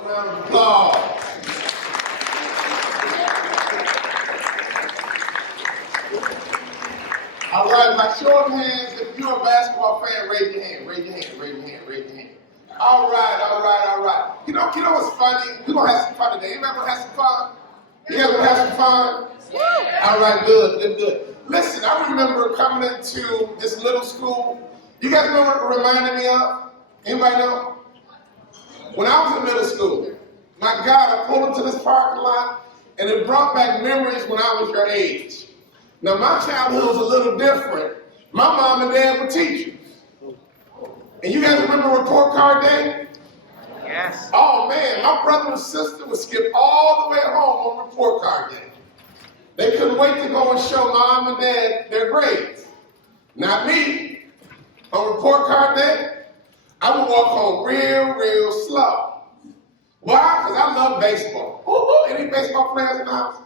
Round of applause. All right, by show of hands, if you're a basketball fan, raise your hand, raise your hand, raise your hand, raise your hand. All right. You know what's funny? We're going to have some fun today. Anybody want to have some fun? You guys want to have some fun? All right, good. Listen, I remember coming into this little school. You guys know what it reminded me of? Anybody know? When I was in middle school, my God, I pulled into this parking lot, and it brought back memories when I was your age. Now, my childhood was a little different. My mom and dad were teachers. And you guys remember report card day? Yes. Oh, man, my brother and sister would skip all the way home on report card day. They couldn't wait to go and show mom and dad their grades. Not me. On report card day, I would walk home real slow. Why? Because I love baseball. Ooh, any baseball players in the house?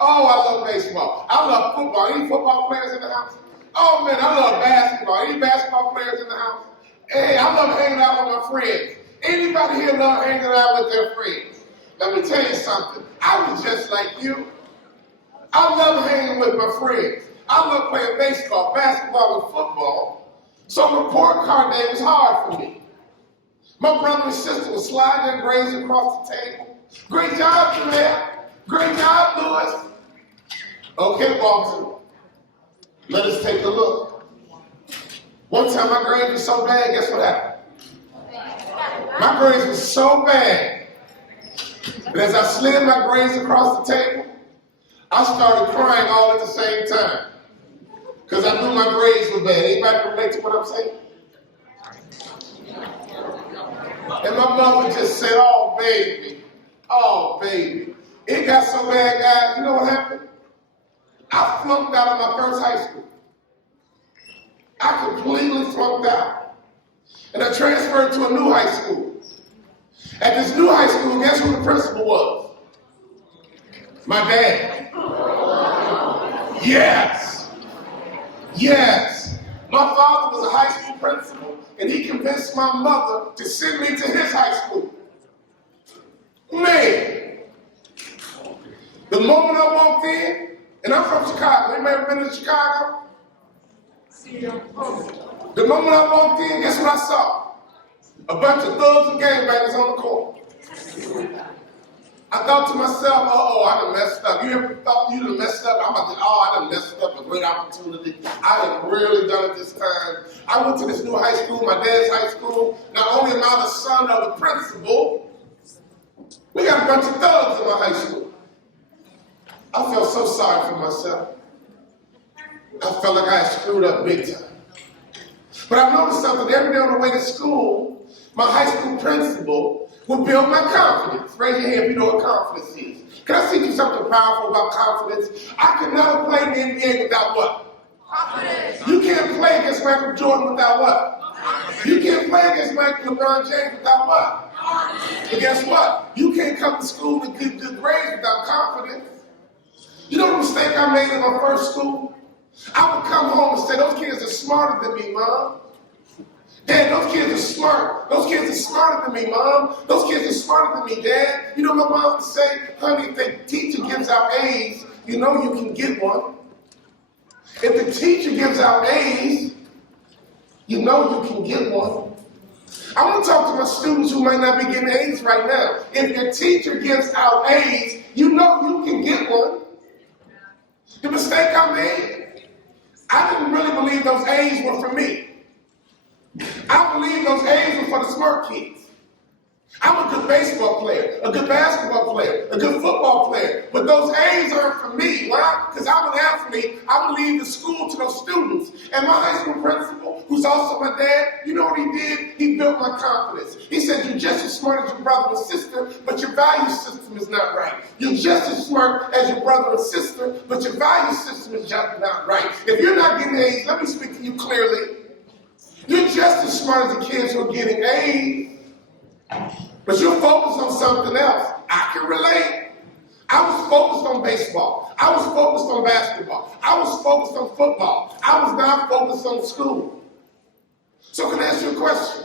Oh, I love baseball. I love football. Any football players in the house? Oh, man, I love basketball. Any basketball players in the house? Hey, I love hanging out with my friends. Anybody here love hanging out with their friends? Let me tell you something. I was just like you. I love hanging with my friends. I love playing baseball, basketball, and football. So report card day was hard for me. My brother and sister would slide their grades across the table. Great job, Jamel. Great job, Lewis. Okay, Walter. Let us take a look. One time my grades were so bad, guess what happened? My grades were so bad that as I slid my grades across the table, I started crying all at the same time. Because I knew my grades were bad. Anybody relate to what I'm saying? And my mother just said, oh, baby. It got so bad, guys, you know what happened? I flunked out of my first high school. I completely flunked out. And I transferred to a new high school. At this new high school, guess who the principal was? My dad. Yes. My father was a high school principal, and he convinced my mother to send me to his high school. Man, the moment I walked in, and I'm from Chicago. Anybody ever been to Chicago? The moment I walked in, guess what I saw? A bunch of thugs and gangbangers on the corner. I thought to myself, I done messed up. You ever thought you done messed up? I done messed up a great opportunity. I have really done it this time. I went to this new high school, my dad's high school. Not only am I the son of the principal, we got a bunch of thugs in my high school. I felt so sorry for myself. I felt like I had screwed up big time. But I noticed something. Every day on the way to school, my high school principal would build my confidence. Raise your hand if you know what confidence is. Can I teach you something powerful about confidence? I could never play in the NBA without what? Confidence. You can't play against Michael Jordan without what? Confidence. You can't play against LeBron James without what? Confidence. But guess what? You can't come to school to get good grades without confidence. You know the mistake I made in my first school? I would come home and say, those kids are smarter than me, Mom. Dad, those kids are smart. Those kids are smarter than me, Mom. Those kids are smarter than me, Dad. You know what my mom would say? Honey, if the teacher gives out A's, you know you can get one. If the teacher gives out A's, you know you can get one. I want to talk to my students who might not be getting A's right now. If your teacher gives out A's, you know you can get one. The mistake I made, I didn't really believe those A's were for me. I believe those A's were for the smart kids. I'm a good baseball player, a good basketball player, a good football player, but those A's aren't for me. Why? Because I'm an athlete. I believe the school to those students. And my high school principal, who's also my dad, you know what he did? He built my confidence. He said, you're just as smart as your brother and sister, but your value system is not right. You're just as smart as your brother and sister, but your value system is just not right. If you're not getting A's, let me speak to you clearly. You're just as smart as the kids who are getting A's, but you're focused on something else. I can relate. I was focused on baseball. I was focused on basketball. I was focused on football. I was not focused on school. So can I ask you a question?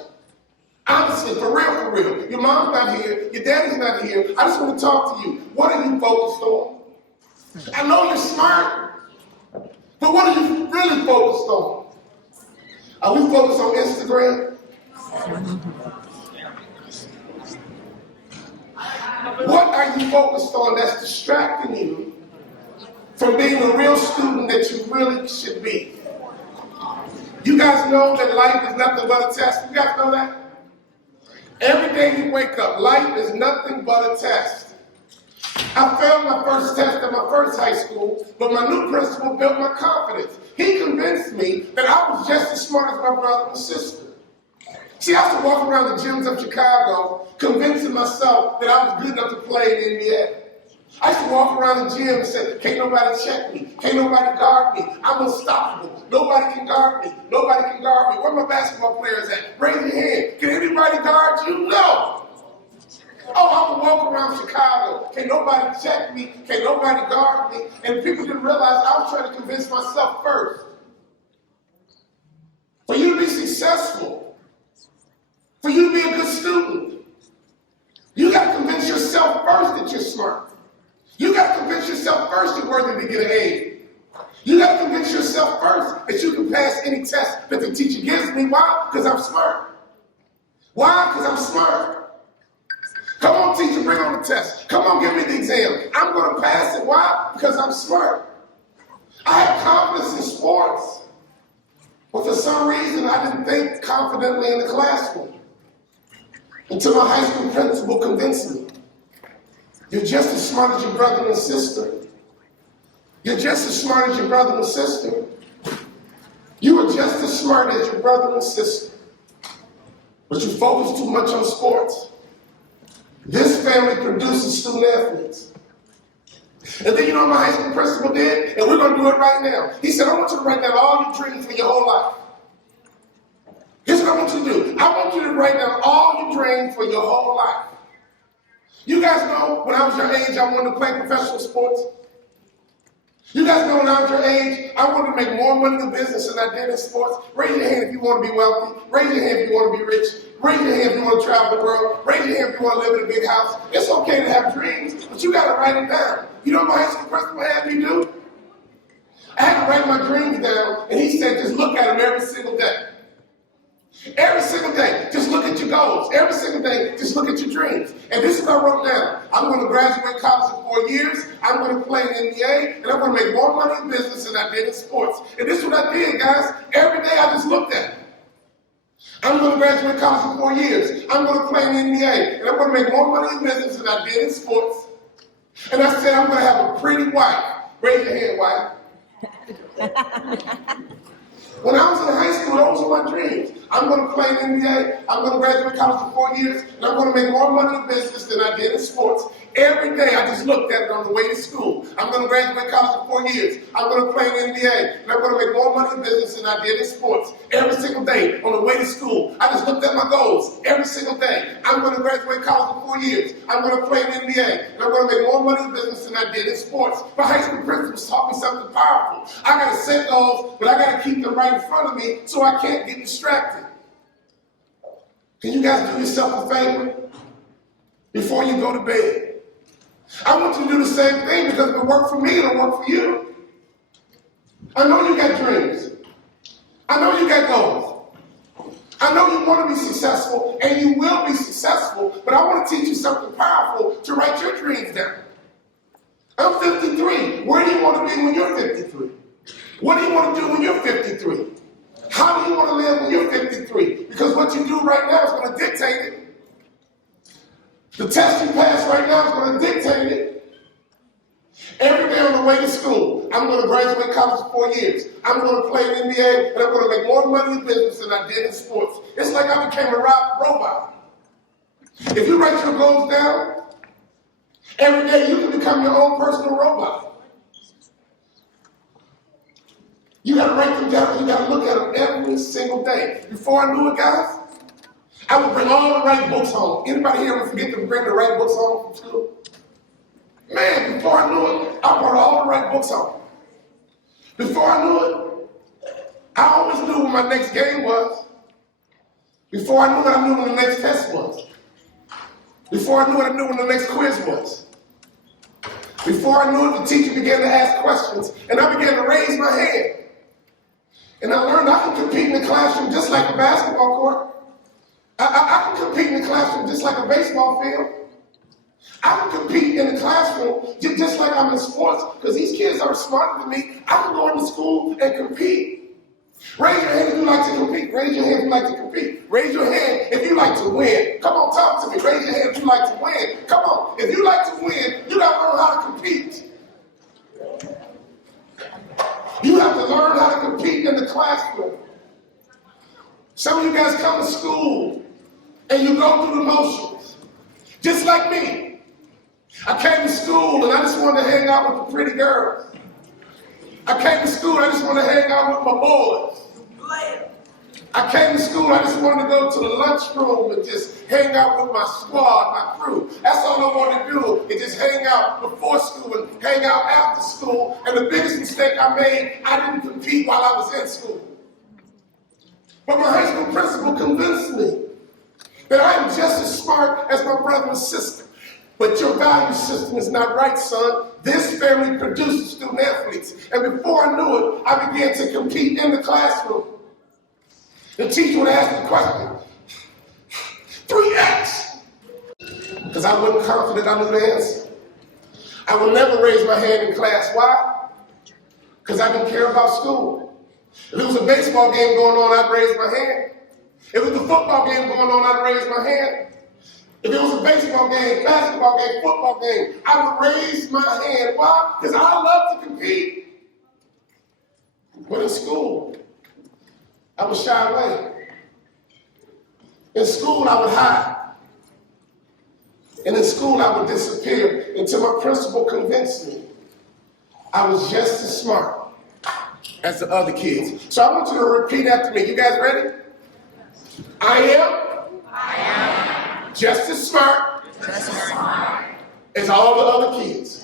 Honestly, for real, for real. Your mom's not here. Your daddy's not here. I just want to talk to you. What are you focused on? I know you're smart, but what are you really focused on? Are we focused on Instagram? What are you focused on that's distracting you from being the real student that you really should be? You guys know that life is nothing but a test. You guys know that? Every day you wake up, life is nothing but a test. I failed my first test at my first high school, but my new principal built my confidence. He convinced me that I was just as smart as my brother and sister. See, I used to walk around the gyms of Chicago convincing myself that I was good enough to play in the NBA. I used to walk around the gym and say, can't nobody check me. Can't nobody guard me. I'm unstoppable. Nobody can guard me. Nobody can guard me. Where my basketball players at? Raise your hand. Can anybody guard you? No. Oh, I would walk around Chicago. Can't nobody check me. Can't nobody guard me. And people didn't realize I was trying to convince myself first. For you to be successful, for you to be a good student, you got to convince yourself first that you're smart. You got to convince yourself first you're worthy to get an A. You got to convince yourself first that you can pass any test that the teacher gives me. Why? Because I'm smart. Why? Because I'm smart. Come on, teacher, bring on the test. Come on, give me the exam. I'm going to pass it. Why? Because I'm smart. I have confidence in sports. But for some reason, I didn't think confidently in the classroom until my high school principal convinced me. You're just as smart as your brother and sister. You're just as smart as your brother and sister. You are just as smart as your brother and sister. But you focus too much on sports. This family produces student athletes. And then you know what my high school principal did? And we're going to do it right now. He said, I want you to write down all your dreams for your whole life. Here's what I want you to do. I want you to write down all your dreams for your whole life. You guys know when I was your age, I wanted to play professional sports. You guys know when I was your age, I wanted to make more money in business than I did in sports. Raise your hand if you want to be wealthy. Raise your hand if you want to be rich. Raise your hand if you want to travel the world. Raise your hand if you want to live in a big house. It's okay to have dreams, but you got to write it down. You know what my high school principal had me do? I had to write my dreams down, and he said, just look at them every single day. Every single day, just look at your goals. Every single day, just look at your dreams. And this is what I wrote down. I'm going to graduate college in 4 years. I'm going to play in the NBA, and I'm going to make more money in business than I did in sports. And this is what I did, guys. Every day I just looked at it. I'm going to graduate college in 4 years. I'm going to play in the NBA, and I'm going to make more money in business than I did in sports. And I said, I'm going to have a pretty wife. Raise your hand, wife. When I was in high school, those were my dreams. I'm going to play in the NBA, I'm going to graduate college in 4 years, and I'm going to make more money in business than I did in sports. Every day I just looked at it on the way to school. I'm going to graduate college in 4 years. I'm going to play in the NBA, and I'm going to make more money in business than I did in sports. Every single day on the way to school, I just looked at my goals. Every single day, I'm going to graduate college in 4 years. I'm going to play in the NBA, and I'm going to make more money in business than I did in sports. My high school principals taught me something powerful. I got to set goals, but I got to keep them right in front of me so I can't get distracted. Can you guys do yourself a favor? Before you go to bed, I want you to do the same thing because if it worked for me, it'll work for you. I know you got dreams. I know you got goals. I know you want to be successful, and you will be successful, but I want to teach you something powerful to write your dreams down. I'm 53. Where do you want to be when you're 53? What do you want to do when you're 53? How do you want to live when you're 53? Because what you do right now is going to dictate it. The test you pass right now is going to dictate it. Every day on the way to school, I'm going to graduate college in 4 years. I'm going to play in the NBA, and I'm going to make more money in business than I did in sports. It's like I became a robot. If you write your goals down, every day you can become your own personal robot. You got to write them down. You got to look at them every single day. Before I knew it, guys, I would bring all the right books home. Anybody here ever forget to bring the right books home from school? Man, before I knew it, I brought all the right books home. Before I knew it, I always knew when my next game was. Before I knew it, I knew when the next test was. Before I knew when the next quiz was. Before I knew it, the teacher began to ask questions, and I began to raise my hand. And I learned I can compete in the classroom just like a basketball court. I can compete in the classroom just like a baseball field. I can compete in the classroom just like I'm in sports, because these kids are smarter than me. I can go into school and compete. Raise your hand if you like to compete. Raise your hand if you like to compete. Raise your hand if you like to win. Come on, talk to me. Raise your hand if you like to win. Come on. If you like to win, you got to learn how to compete. You have to learn how to compete in the classroom. Some of you guys come to school and you go through the motions. Just like me. I came to school and I just wanted to hang out with the pretty girls. I came to school, I just wanted to hang out with my boys. I came to school, I just wanted to go to the lunchroom and just hang out with my squad, my crew. That's all I wanted to do, is just hang out before school and hang out after school. And the biggest mistake I made, I didn't compete while I was in school. But my high school principal convinced me that I am just as smart as my brother and sister. But your value system is not right, son. This family produces student athletes. And before I knew it, I began to compete in the classroom. The teacher would ask the question, 3X. Because I wasn't confident I knew the answer. I would never raise my hand in class. Why? Because I didn't care about school. If it was a baseball game going on, I'd raise my hand. If it was a football game going on, I'd raise my hand. If it was a baseball game, basketball game, football game, I would raise my hand. Why? Because I love to compete. But in school, I would shy away. In school, I would hide. And in school, I would disappear until my principal convinced me I was just as smart as the other kids. So I want you to repeat after me. You guys ready? I am just as smart as all the other kids.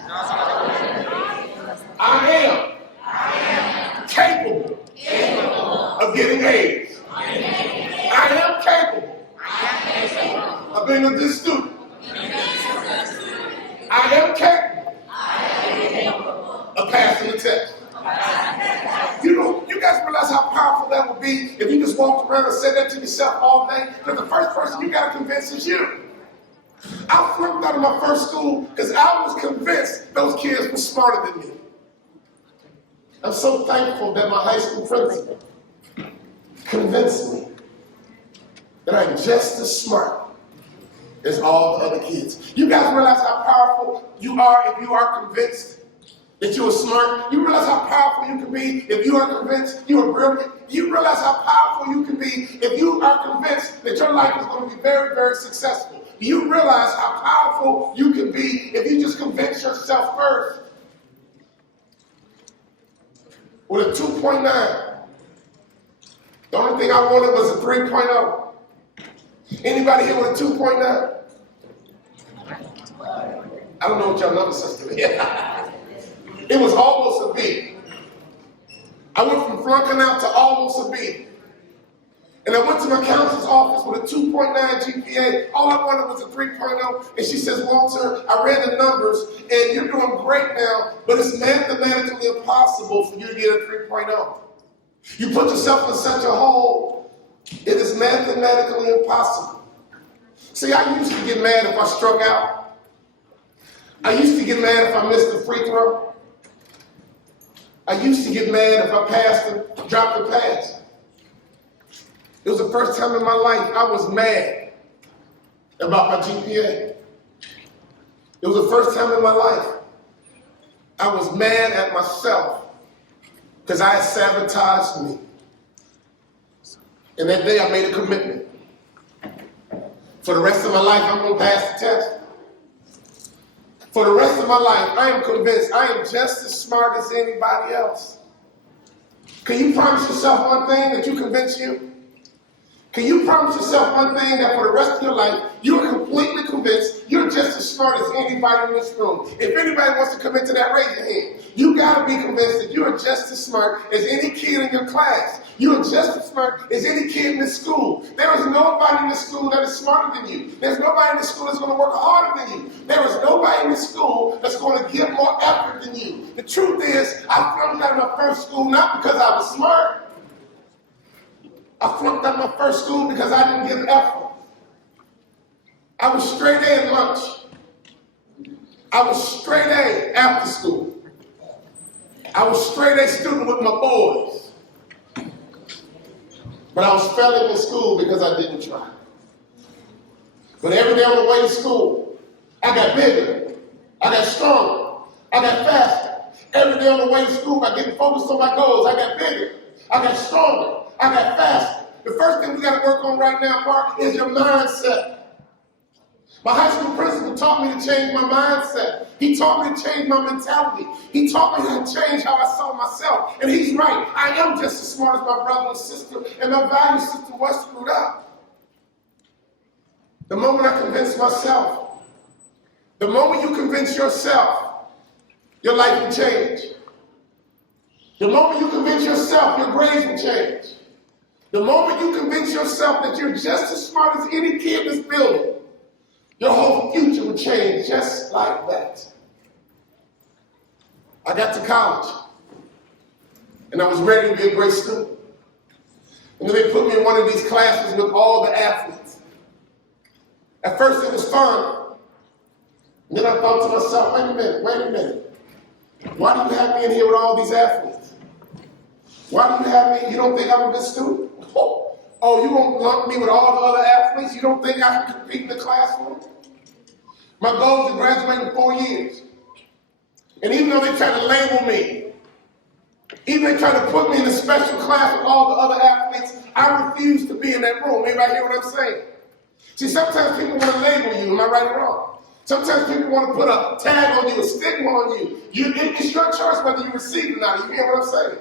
I am capable of getting A's. I am capable of being a good student. I am capable of passing the test. You guys realize how powerful that would be if you just walked around and said that to yourself all day? Because the first person you got to convince is you. I flunked out of my first school because I was convinced those kids were smarter than me. I'm so thankful that my high school principal convinced me that I'm just as smart as all the other kids. You guys realize how powerful you are if you are convinced that you are smart? You realize how powerful you can be if you are convinced you are brilliant? You realize how powerful you can be if you are convinced that your life is going to be very, very successful? Do you realize how powerful you can be if you just convince yourself first? With a 2.9. The only thing I wanted was a 3.0. Anybody here with a 2.9? I don't know what your number system is. It was almost a B. I went from flunking out to almost a B. And I went to my counselor's office with a 2.9 GPA. All I wanted was a 3.0. And she says, Walter, I ran the numbers, and you're doing great now, but it's mathematically impossible for you to get a 3.0. You put yourself in such a hole, it is mathematically impossible. See, I used to get mad if I struck out. I used to get mad if I missed a free throw. I used to get mad if I dropped a pass. It was the first time in my life I was mad about my GPA. It was the first time in my life I was mad at myself because I had sabotaged me. And that day I made a commitment. For the rest of my life, I'm going to pass the test. For the rest of my life, I am convinced I am just as smart as anybody else. Can you promise yourself one thing that you convince you? Can you promise yourself one thing that for the rest of your life, you are completely convinced convinced you're just as smart as anybody in this room. If anybody wants to commit to that, raise your hand. You got to be convinced that you are just as smart as any kid in your class. You are just as smart as any kid in this school. There is nobody in this school that is smarter than you. There's nobody in this school that's going to work harder than you. There is nobody in this school that's going to give more effort than you. The truth is, I flunked out of my first school not because I was smart. I flunked out of my first school because I didn't give effort. I was straight A at lunch. I was straight A after school. I was straight A student with my boys. But I was failing in school because I didn't try. But every day on the way to school, I got bigger. I got stronger. I got faster. Every day on the way to school, by getting focused on my goals, I got bigger. I got stronger. I got faster. The first thing we got to work on right now, Park, is your mindset. My high school principal taught me to change my mindset. He taught me to change my mentality. He taught me to change how I saw myself. And he's right. I am just as smart as my brother and sister, and my value system was screwed up. The moment I convince myself, the moment you convince yourself, your life will change. The moment you convince yourself, your grades will change. The moment you convince yourself that you're just as smart as any kid in this building, your whole future will change just like that. I got to college, and I was ready to be a great student. And then they put me in one of these classes with all the athletes. At first it was fun. And then I thought to myself, wait a minute. Why do you have me in here with all these athletes? Why do you have me? You don't think I'm a good student? Oh, you won't lump me with all the other athletes? You don't think I can compete in the classroom? My goal is to graduate in 4 years. And even though they try to label me, even they try to put me in a special class with all the other athletes, I refuse to be in that room. Anybody hear what I'm saying? See, sometimes people want to label you. Am I right or wrong? Sometimes people want to put a tag on you, a stigma on you. It's your choice whether you receive it or not. You hear what I'm saying?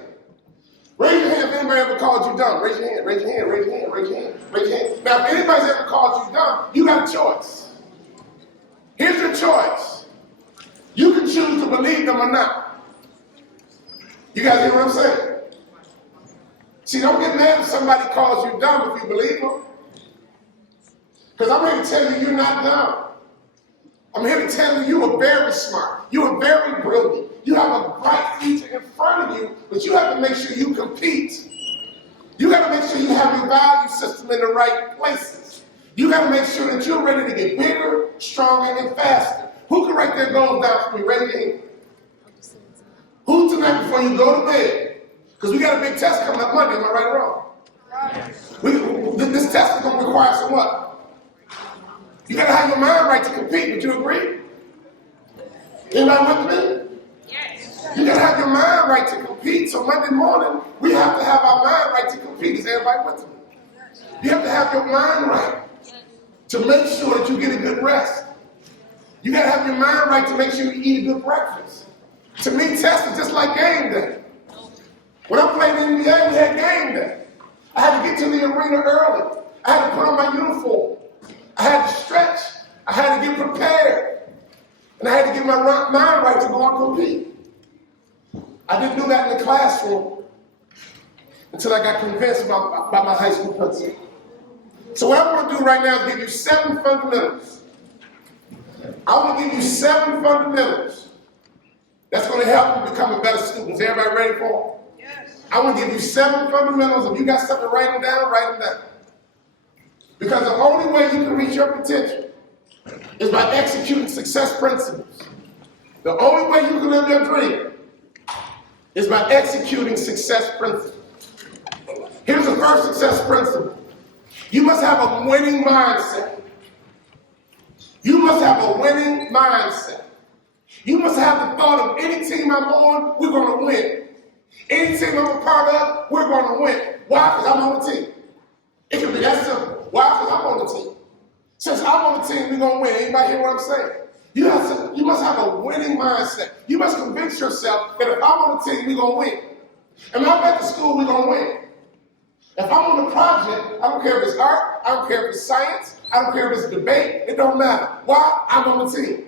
Raise your hand if anybody ever called you dumb. Raise your hand, raise your hand, raise your hand, raise your hand, raise your hand. Now, if anybody's ever called you dumb, you got a choice. Here's your choice. You can choose to believe them or not. You guys hear what I'm saying? See, don't get mad if somebody calls you dumb if you believe them. Because I'm here to tell you you're not dumb. I'm here to tell you you are very smart. You are very brilliant. You have a bright future in front of you, but you have to make sure you compete. You got to make sure you have your value system in the right places. You got to make sure that you're ready to get bigger, stronger, and faster. Who can write their goals down for me? Raise your hand. Who tonight before you go to bed? Because we got a big test coming up Monday. Am I right or wrong? This test is going to require some what? You got to have your mind right to compete. Would you agree? Anybody with me? Yes. You got to have your mind right to compete. So Monday morning, we have to have our mind right to compete. Is everybody with me? You have to have your mind right to make sure that you get a good rest. You got to have your mind right to make sure you eat a good breakfast. To me, test is just like game day. When I played in the NBA, we had game day. I had to get to the arena early. I had to put on my uniform. I had to stretch. I had to get prepared. And I had to get my mind right to go and compete. I didn't do that in the classroom until I got convinced by my high school principal. So what I want to do right now is give you 7 fundamentals. I want to give you 7 fundamentals that's going to help you become a better student. Is everybody ready for them? Yes. I want to give you 7 fundamentals. If you got something to write them down, write them down. Because the only way you can reach your potential is by executing success principles. The only way you can live your dream is by executing success principles. Here's the first success principle. You must have a winning mindset. You must have a winning mindset. You must have the thought of any team I'm on, we're going to win. Any team I'm a part of, we're going to win. Why? Because I'm on the team. It can be that simple. Why? Because I'm on the team. Since I'm on the team, we're going to win. Anybody hear what I'm saying? You must have a winning mindset. You must convince yourself that if I'm on the team, we're going to win. And when I'm at the school, we're going to win. If I'm on a project, I don't care if it's art, I don't care if it's science, I don't care if it's debate, it don't matter. Why? I'm on the team.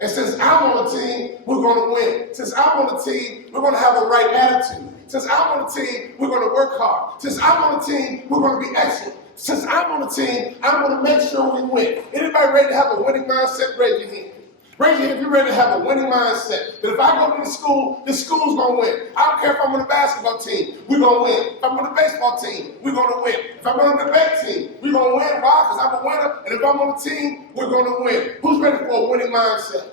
And since I'm on the team, we're going to win. Since I'm on the team, we're going to have the right attitude. Since I'm on the team, we're going to work hard. Since I'm on the team, we're going to be excellent. Since I'm on the team, I'm going to make sure we win. Anybody ready to have a winning mindset? Raise your hand. Raise your hand if you're ready to have a winning mindset. That if I go to this school's going to win. I don't care if I'm on the basketball team, we're going to win. If I'm on the baseball team, we're going to win. If I'm on the debate team, we're going to win. Why? Because I'm a winner. And if I'm on the team, we're going to win. Who's ready for a winning mindset?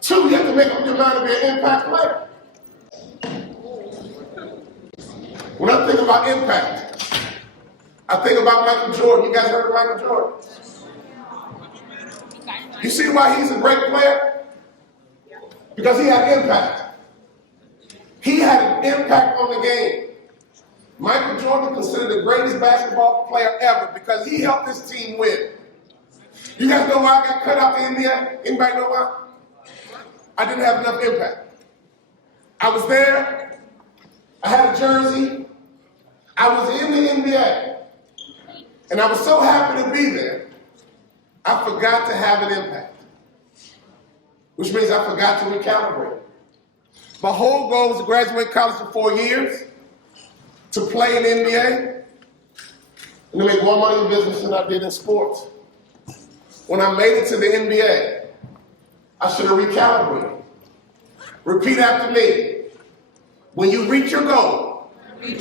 2, you have to make up your mind to be an impact player. When I think about impact, I think about Michael Jordan. You guys heard of Michael Jordan? You see why he's a great player? Because he had impact. He had an impact on the game. Michael Jordan considered the greatest basketball player ever because he helped his team win. You guys know why I got cut out the NBA? Anybody know why? I didn't have enough impact. I was there. I had a jersey. I was in the NBA. And I was so happy to be there. I forgot to have an impact, which means I forgot to recalibrate. My whole goal was to graduate college in 4 years, to play in the NBA, and to make more money in business than I did in sports. When I made it to the NBA, I should have recalibrated. Repeat after me. When you reach your goal, you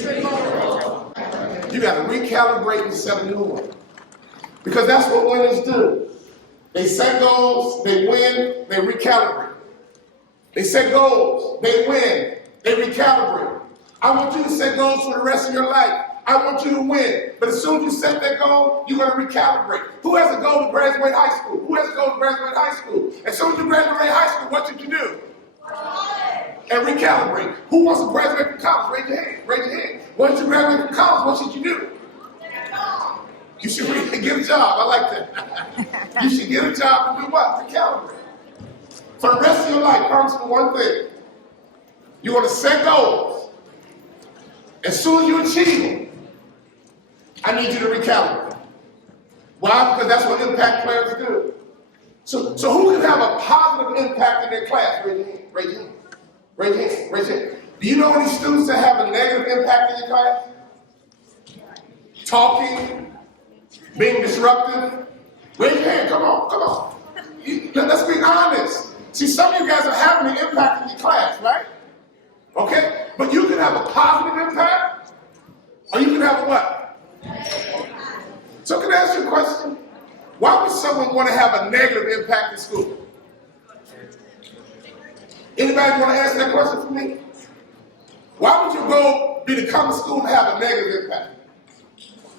got to recalibrate and set a new one. Because that's what winners do. They set goals, they win, they recalibrate. They set goals, they win, they recalibrate. I want you to set goals for the rest of your life. I want you to win. But as soon as you set that goal, you're going to recalibrate. Who has a goal to graduate high school? Who has a goal to graduate high school? As soon as you graduate high school, what should you do? And recalibrate. Who wants to graduate from college? Raise your hand. Raise your hand. Once you graduate from college, what should you do? You should get a job. I like that. You should get a job and do what? Recalibrate. For the rest of your life, promise me one thing. You're going to set goals. As soon as you achieve them, I need you to recalibrate. Why? Because that's what impact players do. So who can have a positive impact in their class? Raise your hand. Raise your hand. Raise your hand. Raise your hand. Do you know any students that have a negative impact in your class? Talking. Being disruptive? Raise your hand, come on, come on. Let's be honest. See, some of you guys are having an impact in your class, right? Okay? But you can have a positive impact, or you can have a what? So can I ask you a question? Why would someone want to have a negative impact in school? Anybody want to answer that question for me? Why would your goal be to come to school and have a negative impact?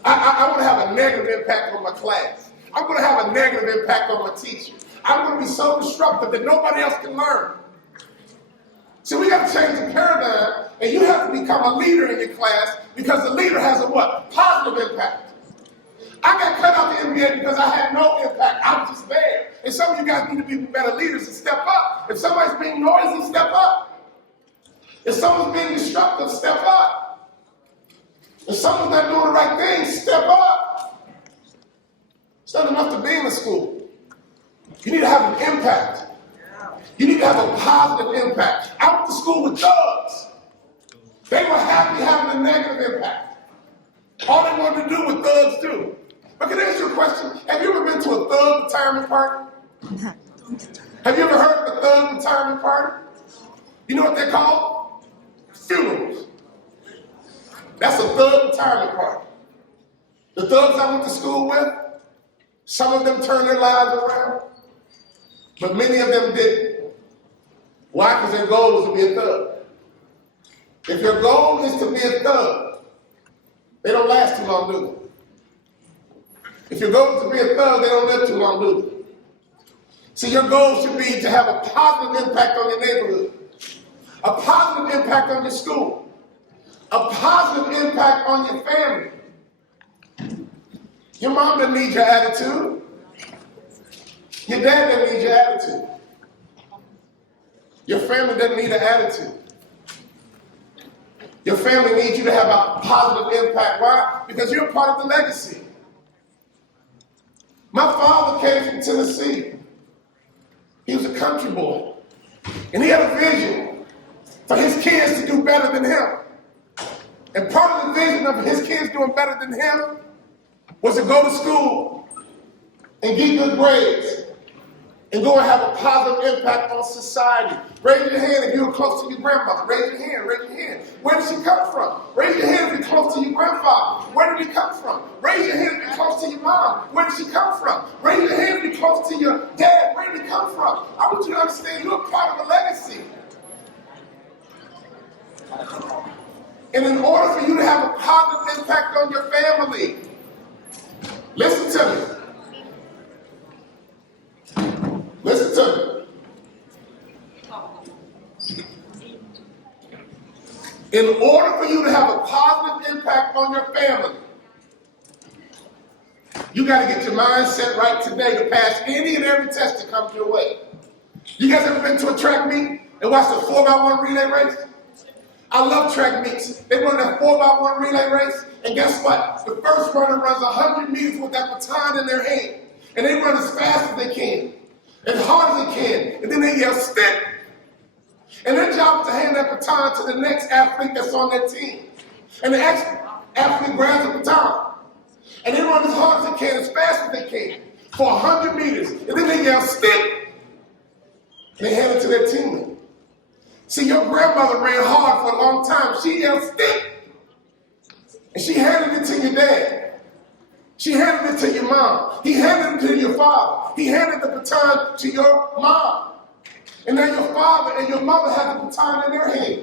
I want to have a negative impact on my class. I'm going to have a negative impact on my teacher. I'm going to be so disruptive that nobody else can learn. So we got to change the paradigm, and you have to become a leader in your class because the leader has a what? Positive impact. I got cut out the NBA because I had no impact. I was just there. And some of you guys need to be better leaders and step up. If somebody's being noisy, step up. If someone's being disruptive, step up. If someone's not doing the right thing, step up. It's not enough to be in the school. You need to have an impact. You need to have a positive impact. I went to school with thugs. They were happy having a negative impact. All they wanted to do what thugs do. But can I ask you a question? Have you ever been to a thug retirement party? Have you ever heard of a thug retirement party? You know what they're called? Funerals. That's a thug retirement party. The thugs I went to school with, some of them turned their lives around, but many of them didn't. Why? Because their goal was to be a thug. If your goal is to be a thug, they don't last too long, do they? If your goal is to be a thug, they don't live too long, do they? See, your goal should be to have a positive impact on your neighborhood, a positive impact on your school, a positive impact on your family. Your mom doesn't need your attitude. Your dad doesn't need your attitude. Your family doesn't need an attitude. Your family needs you to have a positive impact. Why? Because you're part of the legacy. My father came from Tennessee. He was a country boy. And he had a vision for his kids to do better than him. And part of the vision of his kids doing better than him was to go to school and get good grades and go and have a positive impact on society. Raise your hand if you were close to your grandmother. Raise your hand, raise your hand. Where did she come from? Raise your hand if you're close to your grandfather. Where did he come from? Raise your hand if you're close to your mom. Where did she come from? Raise your hand if you're close to your dad. Where did he come from? I want you to understand you're part of a legacy. And in order for you to have a positive impact on your family, listen to me. Listen to me. In order for you to have a positive impact on your family, you got to get your mindset right today to pass any and every test that comes your way. You guys ever been to a track meet and watched a 4x1 relay race? I love track meets. They run that 4x1 relay race, and guess what? The first runner runs 100 meters with that baton in their hand, and they run as fast as they can, as hard as they can, and then they yell, "Stick!" And their job is to hand that baton to the next athlete that's on their team. And the next athlete grabs the baton, and they run as hard as they can, as fast as they can, for 100 meters, and then they yell, "Stick!" And they hand it to their teammate. See, your grandmother ran hard for a long time. She yelled, "Stick!" And she handed it to your dad. She handed it to your mom. He handed it to your father. He handed the baton to your mom. And now your father and your mother have the baton in their hand.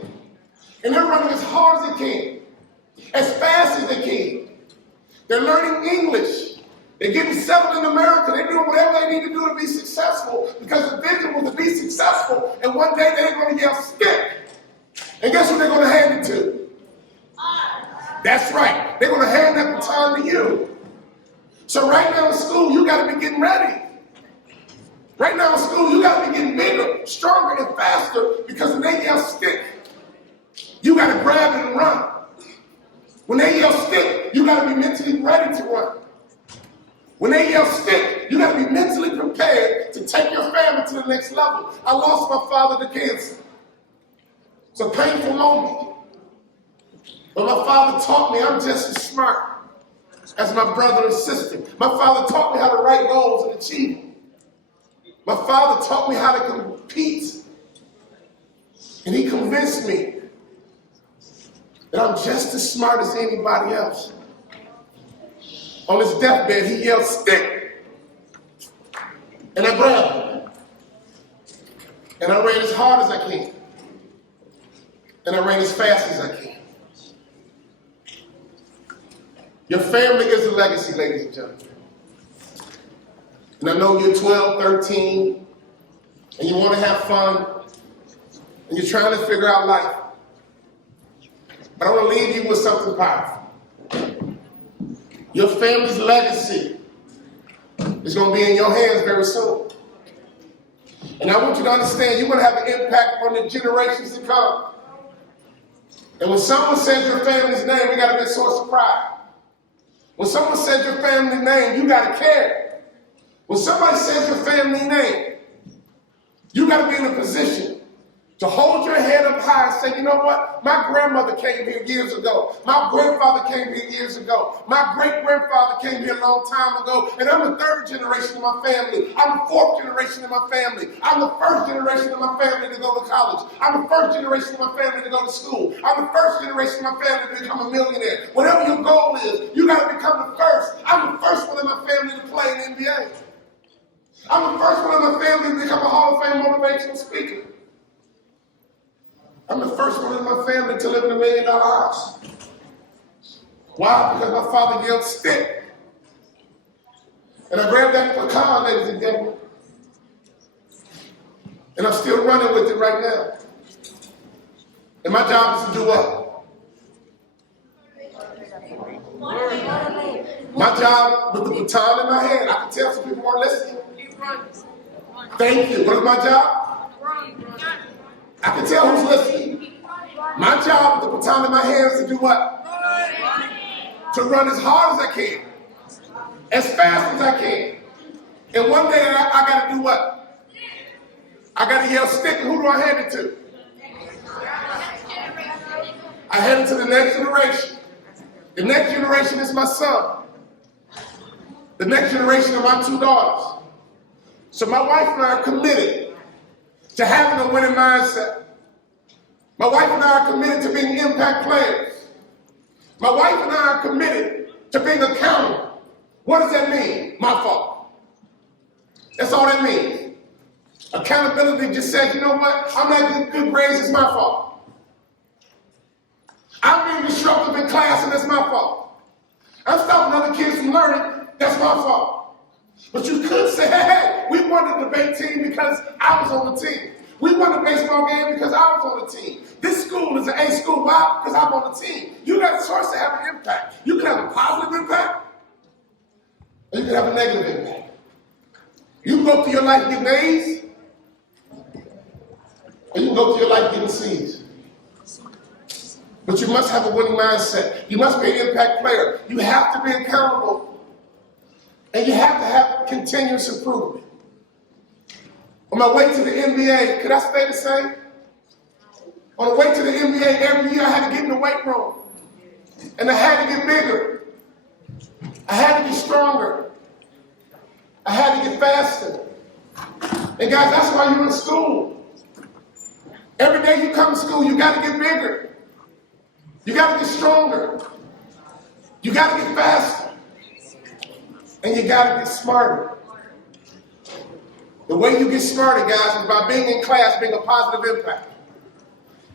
And they're running as hard as they can, as fast as they can. They're learning English. They're getting settled in America. They're doing whatever they need to do to be successful, because the vision was to be successful. And one day they're going to yell, "Stick!" And guess what they're going to hand it to? That's right. They're going to hand that baton to you. So right now in school, you got to be getting ready. Right now in school, you got to be getting bigger, stronger, and faster, because when they yell "Stick," you got to grab it and run. When they yell "Stick," you got to be mentally ready to run. When they yell "Stick," you got to be mentally prepared to take your family to the next level. I lost my father to cancer. It's a painful moment. But my father taught me I'm just as smart as my brother and sister. My father taught me how to write goals and achieve them. My father taught me how to compete. And he convinced me that I'm just as smart as anybody else. On his deathbed, he yelled "Stick!" And I grabbed him. And I ran as hard as I can. And I ran as fast as I can. Your family is a legacy, ladies and gentlemen. And I know you're 12, 13, and you want to have fun, and you're trying to figure out life. But I want to leave you with something powerful. Your family's legacy is going to be in your hands very soon. And I want you to understand you're going to have an impact on the generations to come. And when someone says your family's name, you got to be a source of pride. When someone says your family name, you got to care. When somebody says your family name, you got to be in a position to hold your head up high and say, you know what? My grandmother came here years ago. My grandfather came here years ago. My great-grandfather came here a long time ago. And I'm the third generation of my family. I'm the fourth generation of my family. I'm the first generation of my family to go to college. I'm the first generation of my family to go to school. I'm the first generation of my family to become a millionaire. Whatever your goal is, you got to become the first. I'm the first one in my family to play in the NBA. I'm the first one in my family to become a Hall of Fame motivational speaker. I'm the first one in my family to live in $1 million house. Why? Because my father yelled "Stick!" And I grabbed that pecan, ladies and gentlemen. And I'm still running with it right now. And my job is to do what? My job with the baton in my hand. I can tell some people aren't listening. Thank you. What is my job? I can tell who's listening. My job is to put time in my hands to do what? To run as hard as I can, as fast as I can. And one day I got to do what? I got to yell stick, and who do I hand it to? I hand it to the next generation. The next generation is my son. The next generation are my 2 daughters. So my wife and I are committed to having a winning mindset. My wife and I are committed to being impact players. My wife and I are committed to being accountable. What does that mean? My fault. That's all that means. Accountability just says, you know what? I'm not getting good grades, it's my fault. I'm being disruptive in class, and that's my fault. I'm stopping other kids from learning, that's my fault. But you could say, hey, we won the debate team because I was on the team. We won the baseball game because I was on the team. This school is an A school. Why? Because I'm on the team. You got a choice to have an impact. You can have a positive impact, or you can have a negative impact. You can go through your life getting A's, or you can go through your life getting C's. But you must have a winning mindset. You must be an impact player. You have to be accountable. And you have to have continuous improvement. On my way to the NBA, could I stay the same? On the way to the NBA, every year I had to get in the weight room. And I had to get bigger. I had to get stronger. I had to get faster. And guys, that's why you're in school. Every day you come to school, you got to get bigger. You got to get stronger. You got to get faster. And you got to get smarter. The way you get smarter, guys, is by being in class, being a positive impact.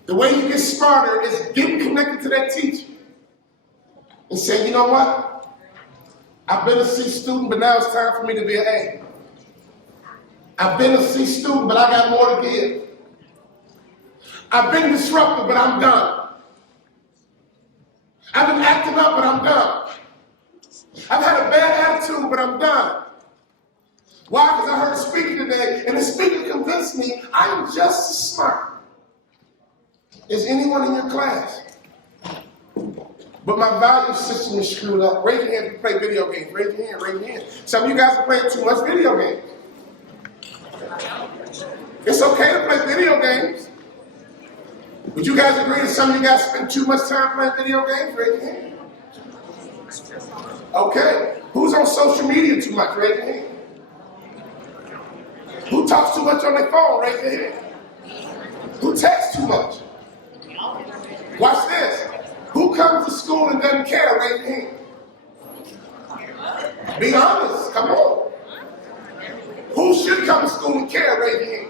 The way you get smarter is getting connected to that teacher and saying, you know what? I've been a C student, but now it's time for me to be an A. I've been a C student, but I got more to give. I've been disruptive, but I'm done. I've been acting up, but I'm done. I've had a bad attitude, but I'm done. Why? Because I heard a speaker today, and the speaker convinced me I'm just as smart as anyone in your class. But my value system is screwed up. Raise your hand if you play video games. Raise your hand, raise your hand. Some of you guys are playing too much video games. It's okay to play video games. Would you guys agree that some of you guys spend too much time playing video games? Raise your hand. Okay. Who's on social media too much? Raise your hand. Who talks too much on their phone? Raise your hand. Who texts too much? Watch this. Who comes to school and doesn't care? Raise your hand. Be honest. Come on. Who should come to school and care? Raise your hand.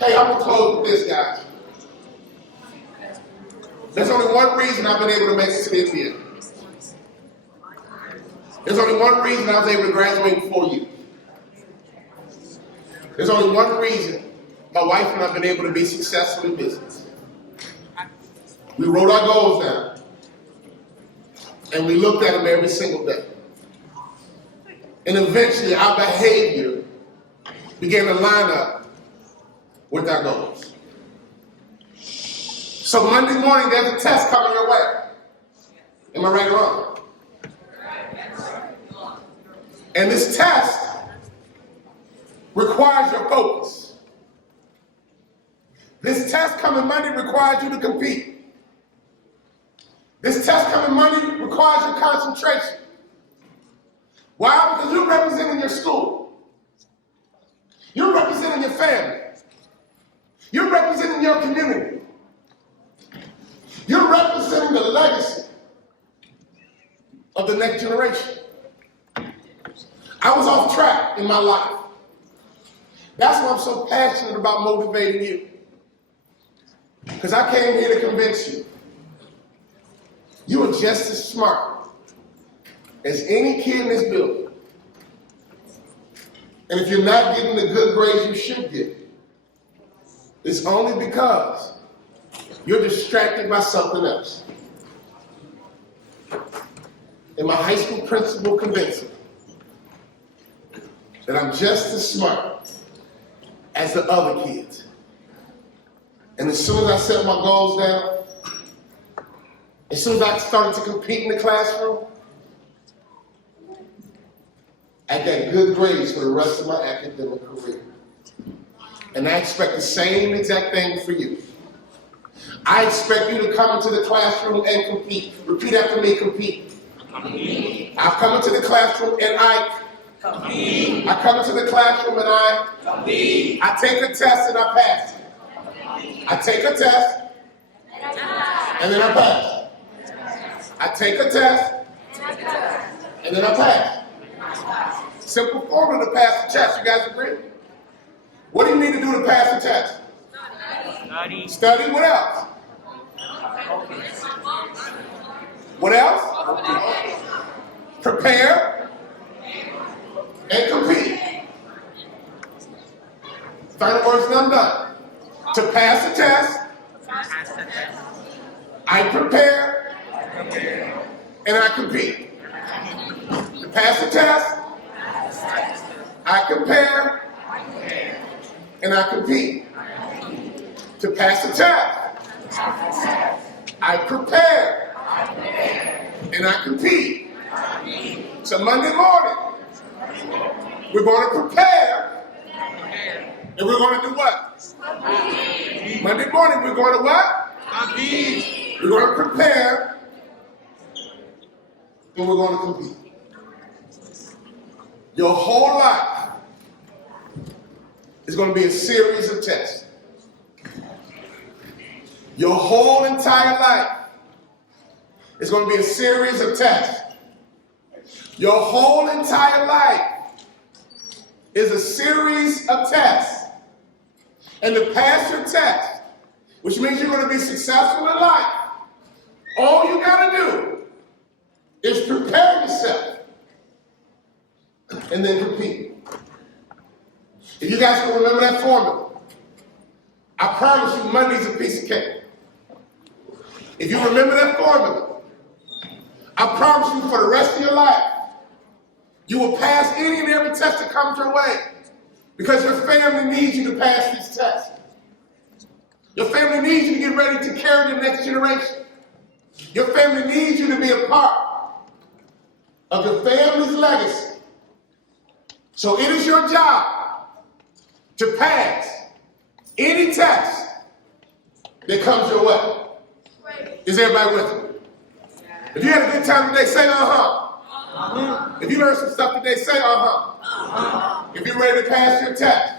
Hey, I'm going to close with this, guys. There's only one reason I've been able to make it to the NBA. There's only one reason I was able to graduate before you. There's only one reason my wife and I have been able to be successful in business. We wrote our goals down, and we looked at them every single day. And eventually our behavior began to line up with our goals. So Monday morning, there's a test coming your way. Am I right or wrong? And this test requires your focus. This test coming Monday requires you to compete. This test coming Monday requires your concentration. Why? Because you're representing your school. You're representing your family. You're representing your community. You're representing the legacy of the next generation. I was off track in my life. That's why I'm so passionate about motivating you. Because I came here to convince you. You are just as smart as any kid in this building. And if you're not getting the good grades you should get, it's only because you're distracted by something else. And my high school principal convinced me that I'm just as smart as the other kids. And as soon as I set my goals down, as soon as I started to compete in the classroom, I got good grades for the rest of my academic career. And I expect the same exact thing for you. I expect you to come into the classroom and compete. Repeat after me, compete. I come into the classroom and I compete. I come into the classroom and I compete. I take a test and I pass it. I take a test and then I pass. I take a test and then I pass. Simple formula to pass the test. You guys agree? What do you need to do to pass the test? Study. Study. What else? What else? Prepare and compete. Final words and I'm done. To pass the test, I prepare and I compete. To pass the test, I compare and I compete. To pass the test, I prepare and I compete. So Monday morning, we're going to prepare and we're going to do what? Monday morning, we're going to what? We're going to prepare and we're going to compete. Your whole life is going to be a series of tests. Your whole entire life is going to be a series of tests. Your whole entire life is a series of tests. And to pass your test, which means you're going to be successful in life, all you got to do is prepare yourself and then compete. If you guys can remember that formula, I promise you Monday's a piece of cake. If you remember that formula, I promise you for the rest of your life, you will pass any and every test that comes your way because your family needs you to pass these tests. Your family needs you to get ready to carry the next generation. Your family needs you to be a part of your family's legacy. So it is your job to pass any test that comes your way. Is everybody with me? If you had a good time today, say uh-huh. If you learned some stuff today, say uh-huh. If you're ready to pass your test,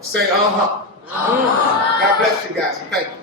say uh-huh. God bless you guys. Thank you.